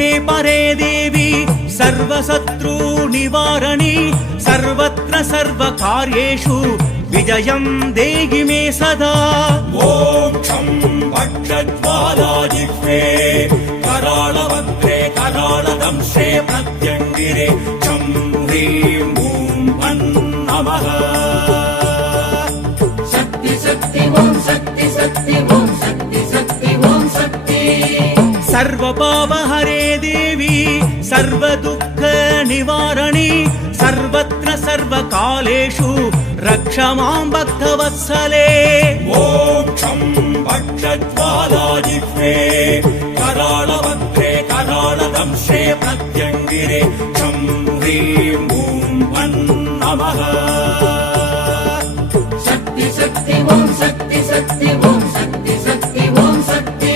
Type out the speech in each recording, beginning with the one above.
अग्रे परे देवी सर्वशत्रु निवारणी सर्वत्र सर्वकार्येषु विजयं देहि मे सदा। मोक्षं भक्षज्वालाजिह्वे कराळवक्त्रे कराळदंशे प्रत्यङ्गिरे चं ह्रीं बूं फन् नमः। शक्ति शक्ति ओं शक्ति शक्ति ओं शक्ति शक्ति ओं शक्ति। सर्वपापहरे देवी सर्वदुःख निवारणी सर्वत्र सर्वकालेषु रक्ष मां भक्तवत्सले। मोक्षं भक्षज्वालाजिह्वे कराळवक्त्रे कराळदंशे प्रत्यङ्गिरे चं ह्रीं बूं फन् नमः। शक्ति शक्ति ओं शक्ति शक्ति ओं शक्ति शक्ति ओं शक्ति।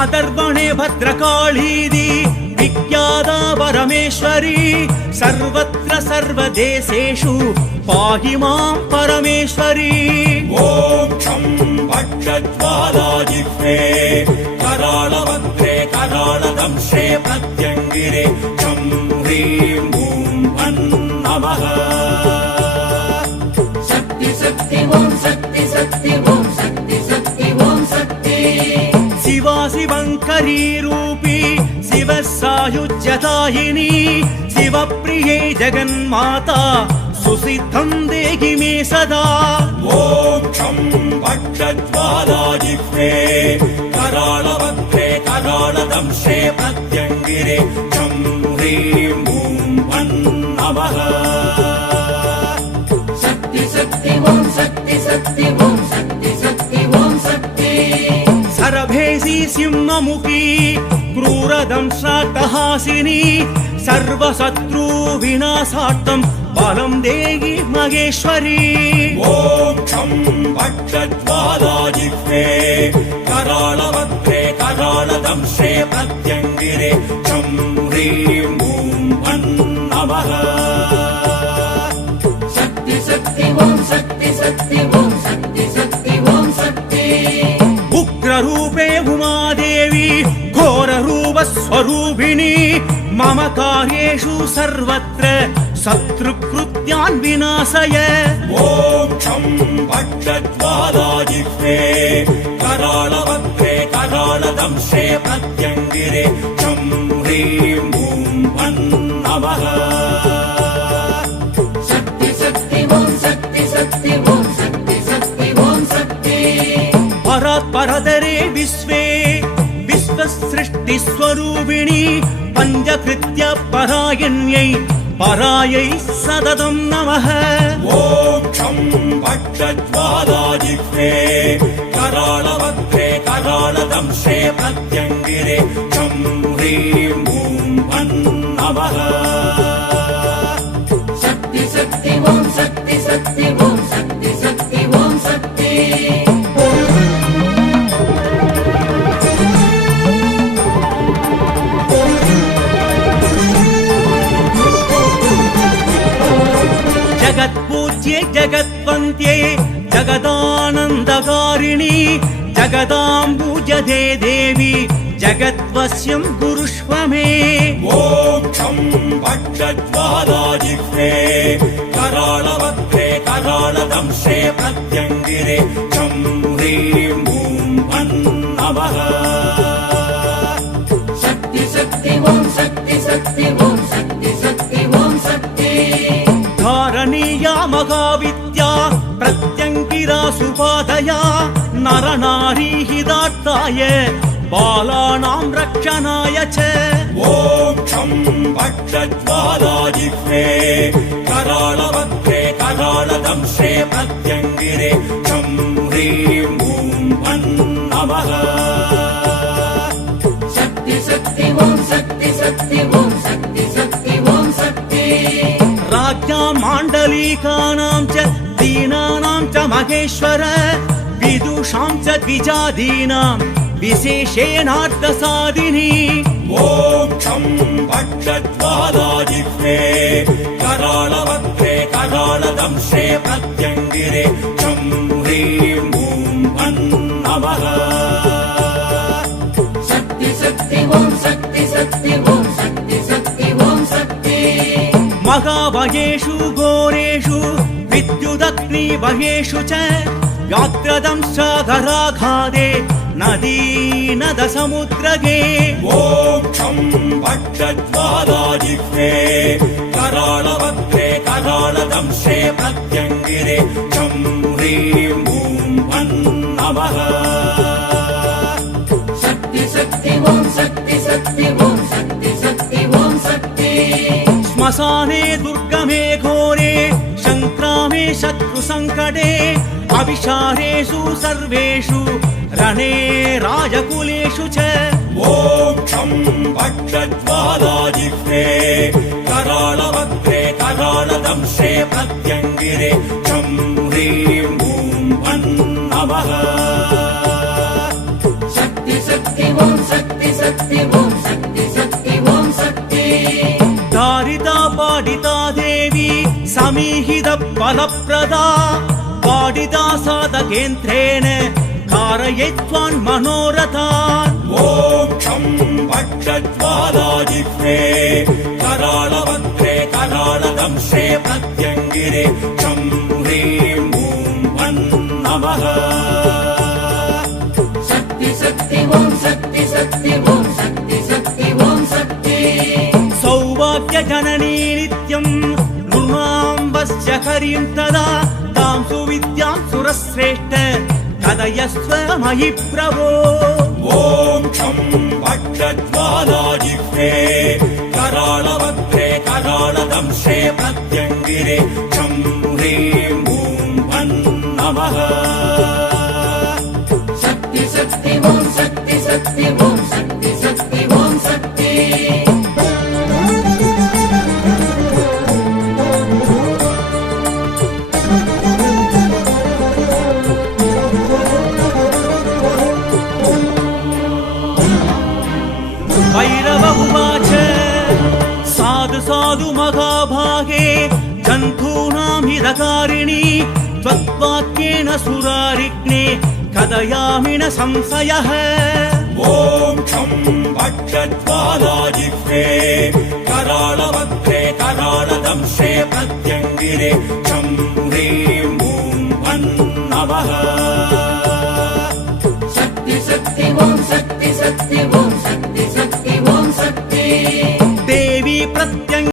आदर्वणे भद्रकाळीदि विख्याता परमेश्वरी सर्वत्र सर्वदेशेषु पाहि मां परमेश्वरी। मोक्षं भक्षज्वालाजिह्वे कराळवक्त्रे कराळदंशे प्रत्यङ्गिरे चं ह्रीं बूं फन् नमः। शक्ति शक्ति ओं शक्ति शक्ति ओं शक्ति शक्ति ओं शक्ति। शिवा शिवङ्करी रूपी शिव सायुज्यदायिनी शिवप्रिये जगन्माता सुसिद्धं देहि मे सदा। मोक्षं भक्षज्वालाजिह्वे कराळवक्त्रे कराळदंशे प्रत्यङ्गिरे चं ह्रीं बूं फन् नमः। शक्ति शक्ति ओं शक्ति शक्ति ओं शक्ति शक्ति ओं शक्ति। सरभेसी सिंहमुखी क्रूरदंशाट्टहासिनी सर्वशत्रु विनाशार्थं बलं देहि महेश्वरी। मोक्षं भक्षज्वालाजिह्वे कराळवक्त्रे कराळदंशे प्रत्यङ्गिरे चं ह्रीं बूं फन् नमः। शक्ति शक्ति ओं शक्ति शक्ति ओं शक्ति शक्ति ओं शक्ति। उग्ररूपे उमादेवी घोररूपस्वरूपिणी मम कार्येषु सर्वत्र शत्रुकृत्यान् विनाशय। मोक्षं भक्षज्वालाजिह्वे कराळवक्त्रे कराळदंशे प्रत्यङ्गिरे चं ह्रीं बूं फन् नमः। शक्ति शक्ति ओं शक्ति शक्ति ओं शक्ति शक्ति ओं शक्ति। परात्परतरे विश्वे विश्वसृष्टिस्वरूपिणी पञ्चकृत्य परायण्यै परायै सततं नमः। मोक्षं भक्षज्वालाजिह्वे कराळवक्त्रे कराळदंशे प्रत्यङ्गिरे चं ह्रीं बूं फन् नमः। शक्ति शक्ति ओं शक्ति शक्ति ओं शक्ति शक्ति ओं शक्ति। जगत्पूज्ये जगत्वन्त्ये जगदानन्दकारिणी जगदाम्बुजदे देवी जगद्वश्यं कुरुष्व मे। मोक्षं भक्षज्वालाजिह्वे कराळवक्त्रे कराळदंशे प्रत्यङ्गिरे चं ह्रीं बूं फन् नमः। शक्ति शक्ति ओं शक्ति शक्ति ओं शक्ति शक्ति ओं शक्ति। धारणीया महाविद्या प्रत्यङ्गिरा सुपादया नरनारी हितार्थाय बालानां रक्षणाय च। मोक्षं भक्षज्वालाजिह्वे कराळवक्त्रे कराळदंशे प्रत्यङ्गिरे चं ह्रीं बूं फन् नमः। शक्ति शक्ति ओं शक्ति शक्ति ओं शक्ति शक्ति ओं शक्ति। राज्ञा माण्डलिकानां च दीनानां च महेश्वर विदुषां च द्विजादीनां विशेषेणार्थसाधिनी। मोक्षं भक्षज्वालाजिह्वे कराळवक्त्रे कराळदंशे प्रत्यङ्गिरे चं ह्रीं बूं फन् नमः। शक्ति शक्ति ओं शक्ति शक्ति ओम शक्ति शक्ति ओम शक्ति महाभयेषु घोरेषु विद्युदग्निभयेषु च व्याघ्रदंशाघराघादे नदी नद समुद्रगे मोक्षं भक्षज्वालाजिह्वे कराळवक्त्रे कराळदंशे प्रत्यङ्गिरे चं ह्रीं बूं वन् नमः शक्ति शक्ति ओम शक्ति शक्ति ओम शक्ति शक्ति ओम शक्ति श्मशाने दुर्गमे घोरे संक्रामे शत्रुसङ्कटे अविशारेषु सर्वेषु रणे राजकुलेषु च मोक्षं भक्षज्वालाजिह्वे कराळवक्त्रे कराळदंशे प्रत्यङ्गिरे चं ह्रीं बूं वन् नमः शक्ति शक्ति ओम शक्ति शक्ति ओम शक्ति शक्ति ओम शक्ति धारिता पाडिता देवी समीहित फलप्रदा पाडिता साधकेन्द्रेण कारयित्वान् मनोरथान् मोक्षं भक्षज्वालाजिह्वे कराळवक्त्रे कराळदंशे प्रत्यङ्गिरे चं ह्रीं बूं वन् नमः शक्ति शक्ति ओम शक्ति शक्ति ओम शक्ति शक्ति ओम शक्ति सौभाग्यजननी नित्यं नृणाम्बस्य हरिं तदा तां सुविद्यां सुरश्रेष्ठ कथयस्व मयि प्रभो मोक्षं भक्षज्वालाजिह्वे कराळवक्त्रे कराळदंशे प्रत्यङ्गिरे चं ह्रीं बूं वन् नमः शक्ति शक्ति ओम शक्ति शक्ति ओम शक्ति शक्ति ओम शक्ति भैरव उवाच साधु साधु महाभागे जन्तूनां हितकारिणि त्वद्वाक्येन सुरारिग्ने कथयामि न संशयः मोक्षं भक्षज्वालाजिह्वे कराळवक्त्रे कराळदंशे प्रत्यङ्गिरे चं ह्रीं बूं वन् नमः शक्ति शक्ति ओम शक्ति शक्ति ओम शक्ति शक्ति ओम शक्ति देवी प्रत्यङ्ग